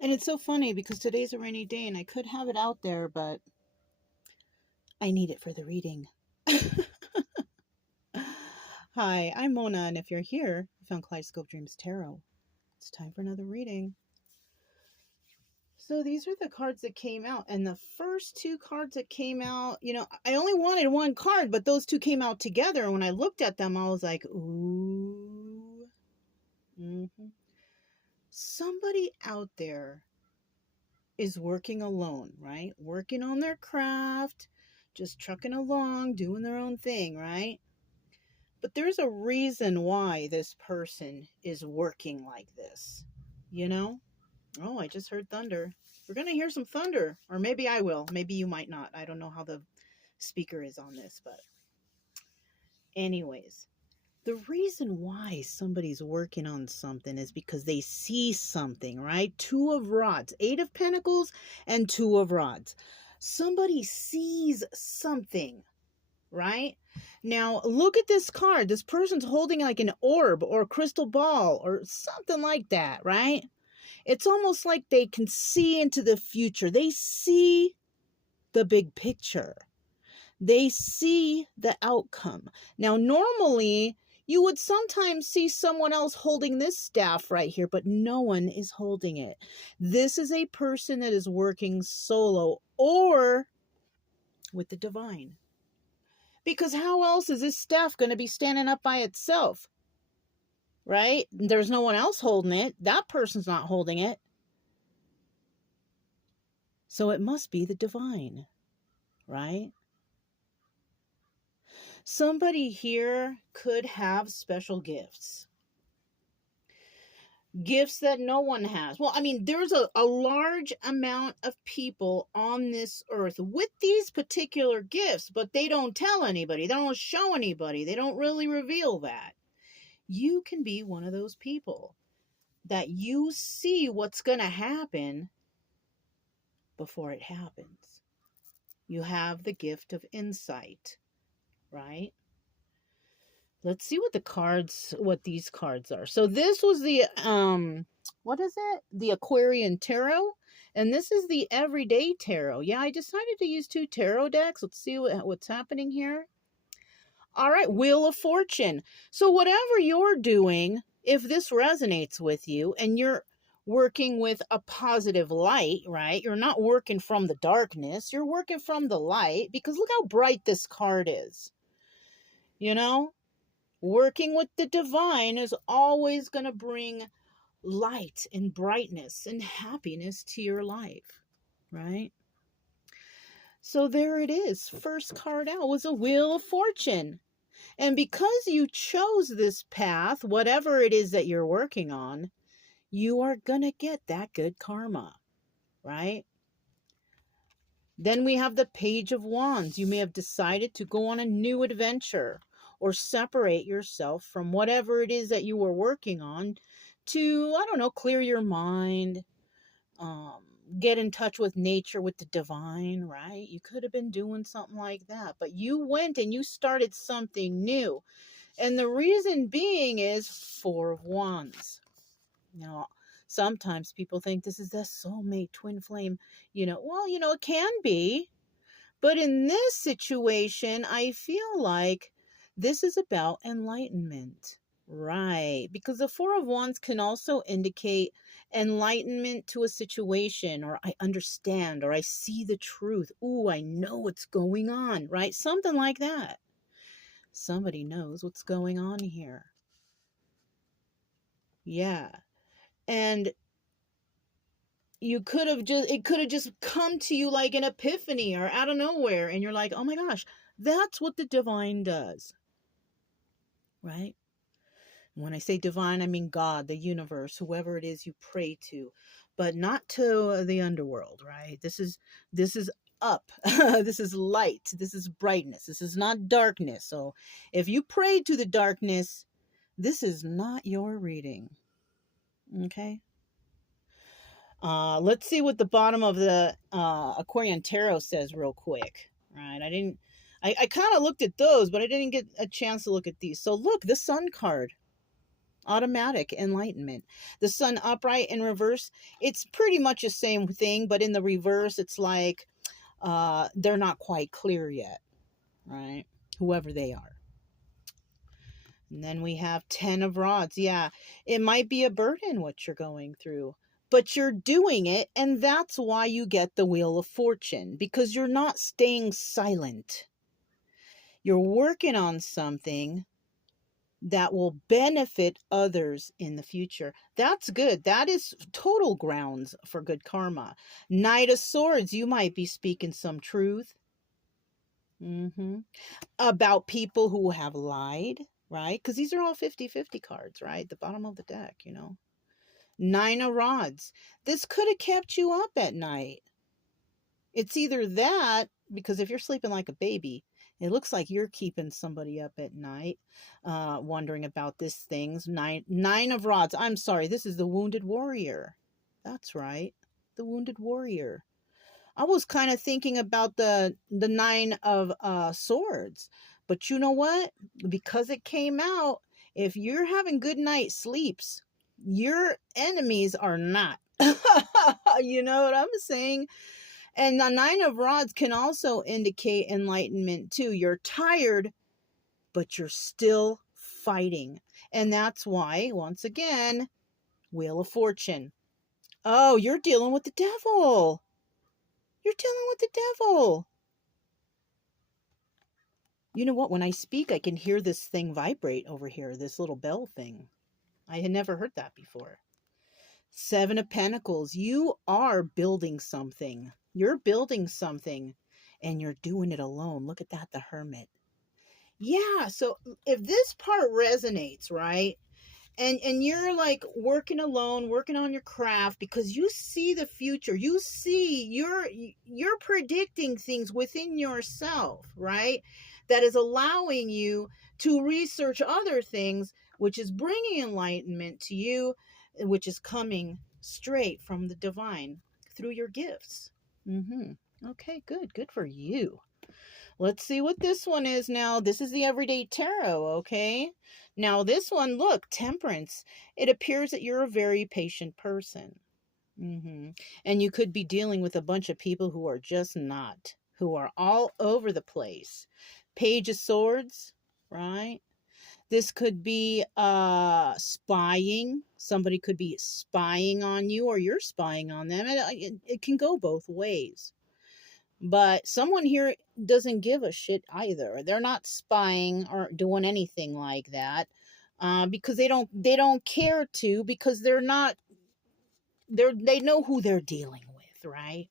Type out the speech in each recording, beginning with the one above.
And it's so funny because today's a rainy day and I could have it out there, but I need it for the reading. Hi, I'm Mona, and if you're here, you found Kaleidoscope Dreams Tarot. It's time for another reading. So these are the cards that came out, and the first two cards that came out, I only wanted one card, but those two came out together, and when I looked at them, I was like, ooh. Somebody out there is working alone, right? Working on their craft, just trucking along, doing their own thing, right? But there's a reason why this person is working like this, you know? Oh, I just heard thunder. We're going to hear some thunder, or maybe I will. Maybe you might not. I don't know how the speaker is on this, but anyways, the reason why somebody's working on something is because they see something, right? Two of rods, 8 of Pentacles and 2 of Rods. Somebody sees something, right? Now, look at this card. This person's holding like an orb or a crystal ball or something like that, right? It's almost like they can see into the future. They see the big picture. They see the outcome. Now, normally, you would sometimes see someone else holding this staff right here, but no one is holding it. This is a person that is working solo or with the divine. Because how else is this staff going to be standing up by itself? Right? There's no one else holding it. That person's not holding it. So it must be the divine, right? Somebody here could have special gifts. Gifts that no one has. Well, I mean, there's a large amount of people on this earth with these particular gifts, but they don't tell anybody. They don't show anybody. They don't really reveal that. You can be one of those people that you see what's going to happen before it happens. You have the gift of insight, right? Let's see what these cards are. So this was the, what is it? The Aquarian Tarot. And this is the Everyday Tarot. Yeah, I decided to use 2 tarot decks. Let's see what's happening here. All right, Wheel of Fortune. So whatever you're doing, if this resonates with you and you're working with a positive light, right? You're not working from the darkness. You're working from the light because look how bright this card is. Working with the divine is always going to bring light and brightness and happiness to your life, right? So there it is. First card out was a Wheel of Fortune. And because you chose this path, whatever it is that you're working on, you are going to get that good karma, right? Then we have the Page of Wands. You may have decided to go on a new adventure or separate yourself from whatever it is that you were working on to, I don't know, clear your mind, get in touch with nature, with the divine, right? You could have been doing something like that, but you went and you started something new. And the reason being is 4 of Wands. Sometimes people think this is the soulmate twin flame, it can be. But in this situation, I feel like this is about enlightenment, right? Because the 4 of Wands can also indicate enlightenment to a situation, or I understand, or I see the truth. Ooh, I know what's going on, right? Something like that. Somebody knows what's going on here. Yeah. And it could have just come to you like an epiphany or out of nowhere. And you're like, oh my gosh, that's what the divine does. Right? When I say divine, I mean God, the universe, whoever it is you pray to, but not to the underworld, right? This is up. This is light. This is brightness. This is not darkness. So if you pray to the darkness, this is not your reading. Okay? Let's see what the bottom of the Aquarian Tarot says real quick. Right? I kind of looked at those, but I didn't get a chance to look at these. So look, the Sun card. Automatic enlightenment. The sun upright in reverse, it's pretty much the same thing, but in the reverse, it's like they're not quite clear yet, right? Whoever they are. And then we have 10 of rods. Yeah, it might be a burden what you're going through, but you're doing it, and that's why you get the Wheel of Fortune, because you're not staying silent. You're working on something that will benefit others in the future. That's good. That is total grounds for good karma. Knight of Swords, you might be speaking some truth about people who have lied, right? Because these are all 50-50 cards, right? The bottom of the deck, you know. Nine of Rods. This could have kept you up at night. It's either that, because if you're sleeping like a baby, it looks like you're keeping somebody up at night, wondering about these things. Nine of Rods. I'm sorry, this is the Wounded Warrior. That's right, the Wounded Warrior. I was kind of thinking about the Nine of Swords, but you know what? Because it came out, if you're having good night sleeps, your enemies are not. You know what I'm saying? And the Nine of Rods can also indicate enlightenment too. You're tired, but you're still fighting. And that's why, once again, Wheel of Fortune. Oh, you're dealing with the devil. You're dealing with the devil. You know what? When I speak, I can hear this thing vibrate over here, this little bell thing. I had never heard that before. Seven of Pentacles. You are building something. You're building something, and you're doing it alone. Look at that, the Hermit. Yeah, so if this part resonates, right? And you're like working alone, working on your craft because you see the future. You see you're predicting things within yourself, right? That is allowing you to research other things, which is bringing enlightenment to you, which is coming straight from the divine through your gifts. Okay, good for you. Let's see what this one is now. This is the Everyday Tarot, okay? Now this one, look, Temperance. It appears that you're a very patient person. And you could be dealing with a bunch of people who are just not, who are all over the place. Page of Swords, right? This could be spying. Somebody could be spying on you, or you're spying on them. It can go both ways. But someone here doesn't give a shit either. They're not spying or doing anything like that, because they don't care to, because they know who they're dealing with, right?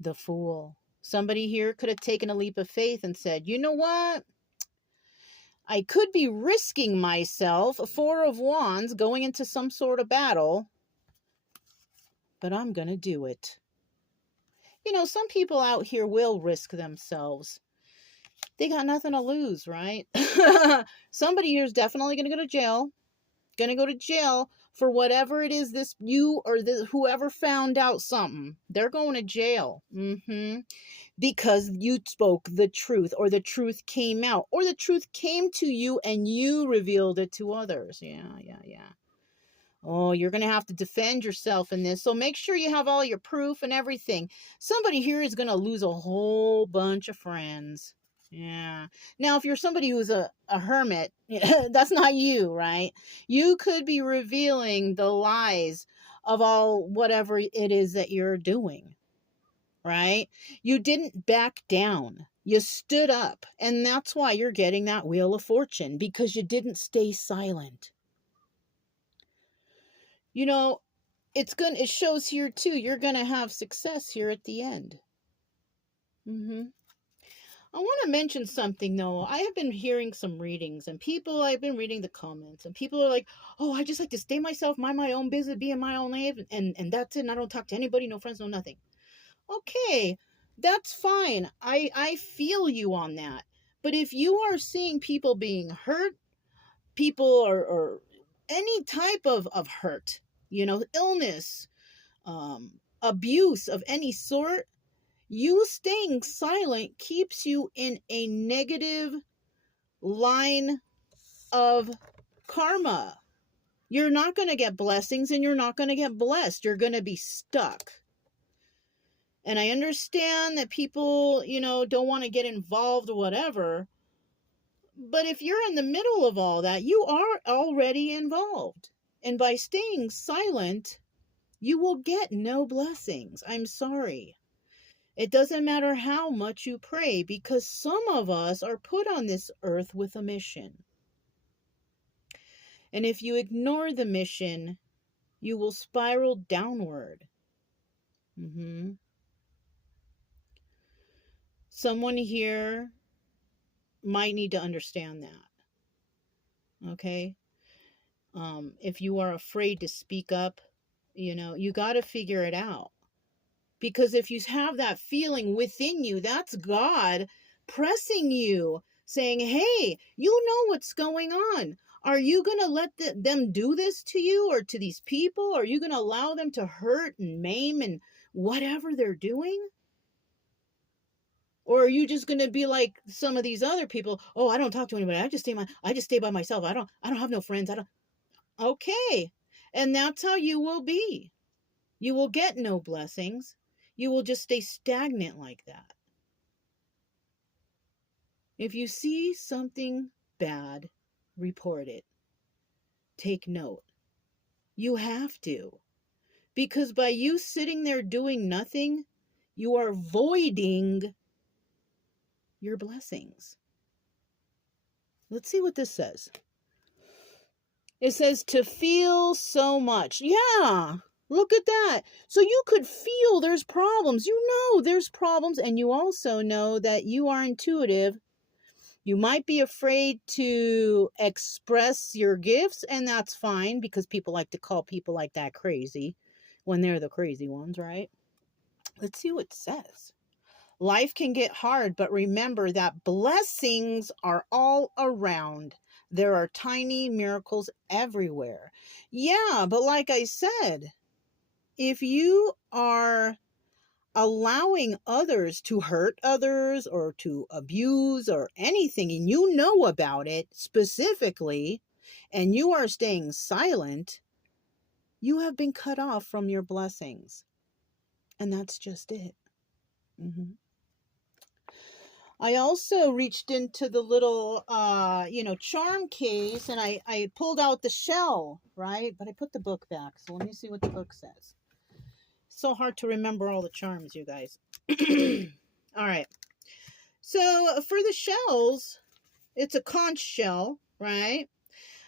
The Fool. Somebody here could have taken a leap of faith and said, you know what? I could be risking myself, a Four of Wands, going into some sort of battle, but I'm going to do it. You know, some people out here will risk themselves. They got nothing to lose, right? Somebody here is definitely going to go to jail. Going to go to jail for whatever it is this you or this, whoever found out something. They're going to jail. Because you spoke the truth, or the truth came out, or the truth came to you and you revealed it to others. Yeah. Oh, you're going to have to defend yourself in this. So make sure you have all your proof and everything. Somebody here is going to lose a whole bunch of friends. Yeah. Now, if you're somebody who's a hermit, that's not you, right? You could be revealing the lies of all whatever it is that you're doing, right? You didn't back down. You stood up. And that's why you're getting that Wheel of Fortune, because you didn't stay silent. You know, it shows here too, you're going to have success here at the end. I want to mention something though. I have been hearing some readings, and I've been reading the comments, and people are like, oh, I just like to stay myself, mind my own business, be in my own life, and that's it. And I don't talk to anybody, no friends, no nothing. Okay, that's fine. I feel you on that. But if you are seeing people being hurt, people or any type of hurt, you know, illness, abuse of any sort, you staying silent keeps you in a negative line of karma. You're not going to get blessings and you're not going to get blessed. You're going to be stuck. And I understand that people, don't want to get involved or whatever. But if you're in the middle of all that, you are already involved. And by staying silent, you will get no blessings. I'm sorry. It doesn't matter how much you pray, because some of us are put on this earth with a mission. And if you ignore the mission, you will spiral downward. Someone here might need to understand that. Okay? If you are afraid to speak up, you got to figure it out. Because if you have that feeling within you, that's God pressing you, saying, hey, you know what's going on. Are you going to let them do this to you or to these people? Are you going to allow them to hurt and maim and whatever they're doing? Or are you just going to be like some of these other people? Oh, I don't talk to anybody. I just stay by myself. I don't have no friends. Okay. And that's how you will be. You will get no blessings. You will just stay stagnant like that. If you see something bad, report it. Take note. You have to. Because by you sitting there doing nothing, you are voiding your blessings. Let's see what this says. It says to feel so much. Yeah, look at that. So you could feel there's problems. You know there's problems, and you also know that you are intuitive. You might be afraid to express your gifts, and that's fine, because people like to call people like that crazy when they're the crazy ones, right? Let's see what it says. Life can get hard, but remember that blessings are all around. There are tiny miracles everywhere. Yeah, but like I said, if you are allowing others to hurt others or to abuse or anything, and you know about it specifically, and you are staying silent, you have been cut off from your blessings. And that's just it. I also reached into the little, charm case, and I pulled out the shell, right? But I put the book back. So let me see what the book says. So hard to remember all the charms, you guys. All right. So for the shells, it's a conch shell, right?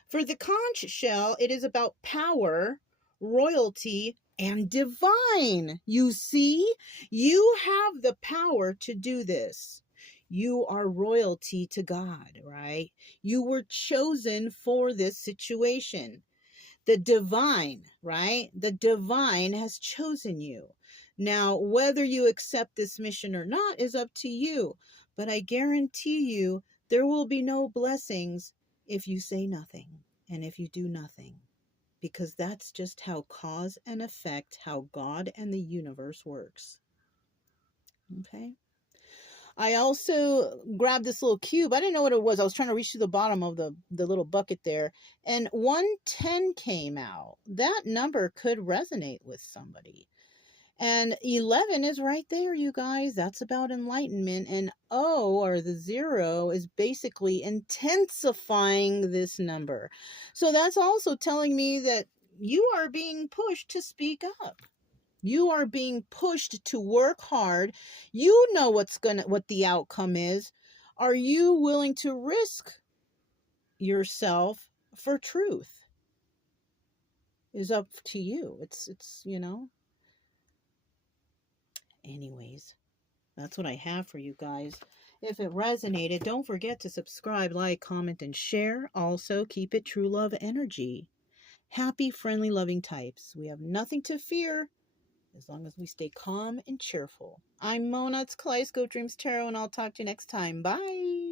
For the conch shell, it is about power, royalty, and divine. You see, you have the power to do this. You are royalty to God, right? You were chosen for this situation. The divine, right? The divine has chosen you. Now, whether you accept this mission or not is up to you. But I guarantee you, there will be no blessings if you say nothing and if you do nothing. Because that's just how cause and effect, how God and the universe works. Okay? I also grabbed this little cube. I didn't know what it was. I was trying to reach to the bottom of the little bucket there. And 110 came out. That number could resonate with somebody. And 11 is right there, you guys. That's about enlightenment. And O, or the 0, is basically intensifying this number. So that's also telling me that you are being pushed to speak up. You are being pushed to work hard. You know what the outcome is. Are you willing to risk yourself for truth? Is up to you. It's Anyways, that's what I have for you guys. If it resonated, don't forget to subscribe, like, comment, and share. Also, keep it true love energy. Happy, friendly, loving types. We have nothing to fear as long as we stay calm and cheerful. I'm Mona. It's Kaleidoscope Dreams Tarot, and I'll talk to you next time. Bye.